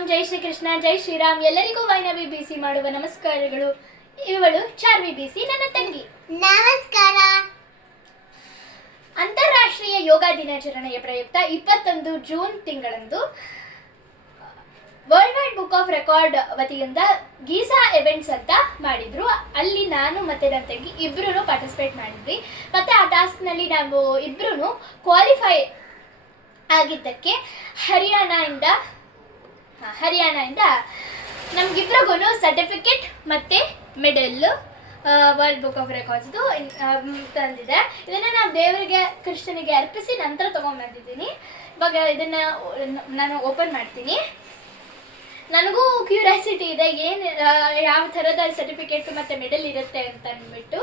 ಶ್ರೀರಾಮ್, ಜೈ ಶ್ರೀಕೃಷ್ಣ, ಜೈ ಶ್ರೀರಾಮ್. ಎಲ್ಲರಿಗೂ ವೈನವಿ ಬಿಸಿ ಮಾಡುವ ನಮಸ್ಕಾರಗಳು. ಇವಳು ಚಾರ್ವಿ ಬಿಸಿ, ನನ್ನ ತಂಗಿ. ನಮಸ್ಕಾರ. ಅಂತಾರಾಷ್ಟ್ರೀಯ ಯೋಗ ದಿನಾಚರಣೆಯ ಪ್ರಯುಕ್ತ 21 ಜೂನ್ ತಿಂಗಳಂದು world wide book of record ವತಿಯಿಂದ ಗೀಸಾ ಇವೆಂಟ್ಸ್ ಅಂತ ಮಾಡಿದ್ರು. ಅಲ್ಲಿ ನಾನು ಮತ್ತೆ ನನ್ನ ತಂಗಿ ಇಬ್ರು ಪಾರ್ಟಿಸಿಪೇಟ್ ಮಾಡಿದ್ವಿ. ಮತ್ತೆ ಆ ಟಾಸ್ಕ್ನಲ್ಲಿ ನಾವು ಇಬ್ರು ಕ್ವಾಲಿಫೈ ಆಗಿದ್ದಕ್ಕೆ ಹರಿಯಾಣದಿಂದ ನಮ್ಗಿಬ್ರಿಗೂ ಸರ್ಟಿಫಿಕೇಟ್ ಮತ್ತು ಮೆಡಲ್ ವರ್ಲ್ಡ್ ಬುಕ್ ಆಫ್ ರೆಕಾರ್ಡ್ಸ್ದು ತಂದಿದೆ. ಇದನ್ನು ನಾನು ದೇವರಿಗೆ, ಕೃಷ್ಣನಿಗೆ ಅರ್ಪಿಸಿ ನಂತರ ತೊಗೊಂಡ್ಬಂದಿದ್ದೀನಿ. ಇವಾಗ ಇದನ್ನು ನಾನು ಓಪನ್ ಮಾಡ್ತೀನಿ. ನನಗೂ ಕ್ಯೂರಿಯಾಸಿಟಿ ಇದೆ ಏನು ಯಾವ ಥರದ ಸರ್ಟಿಫಿಕೇಟ್ ಮತ್ತು ಮೆಡಲ್ ಇರುತ್ತೆ ಅಂತ ಅಂದ್ಬಿಟ್ಟು.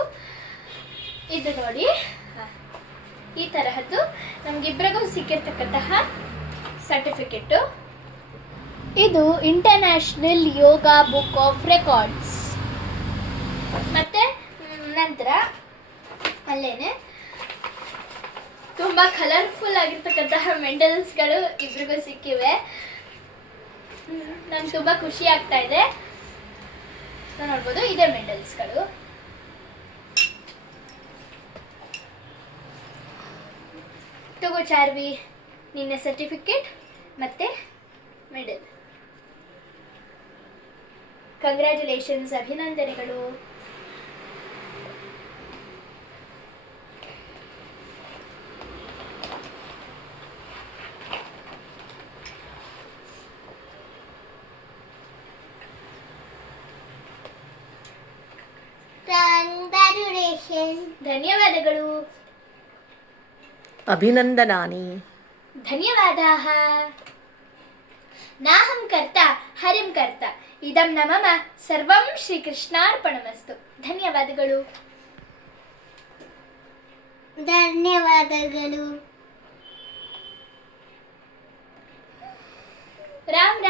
ಇದು ನೋಡಿ, ಈ ತರಹದ್ದು ನಮಗಿಬ್ಬರಿಗೂ ಸಿಕ್ಕಿರ್ತಕ್ಕಂತಹ ಸರ್ಟಿಫಿಕೇಟು. ಇದು international yoga book of records. ಮತ್ತು ನಂತರ ಅಲ್ಲೇನೆ ತುಂಬ ಕಲರ್ಫುಲ್ ಆಗಿರ್ತಕ್ಕಂತಹ ಮೆಡಲ್ಸ್ಗಳು ಇಬ್ರಿಗೂ ಸಿಕ್ಕಿವೆ. ನಂಗೆ ತುಂಬ ಖುಷಿ ಆಗ್ತಾ ಇದೆ. ನೋಡ್ಬೋದು, ಇದೇ ಮೆಡಲ್ಸ್ಗಳು. ತಗೋ ಚಾರ್ವಿ, ನಿನ್ನ ಸರ್ಟಿಫಿಕೇಟ್ ಮತ್ತು ಮೆಡಲ್. ಕಂಗ್ರ್ಯಾಚುಲೇಷನ್ಸ್, ಅಭಿನಂದನೆಗಳು. ಧನ್ಯವಾದಗಳು. ಅಭಿನಂದನಾನಿ. ಧನ್ಯವಾದಾः. ನಾಹಂ ಕರ್ತ ಹರಿಂ ಕರ್ತ ಇದಂ ನ ಮಮ ಸರ್ವಂ ಶ್ರೀಕೃಷ್ಣಾರ್ಪಣಮಸ್ತು. ಧನ್ಯವಾದಗಳು. ಧನ್ಯವಾದಗಳು. ರಾಮ್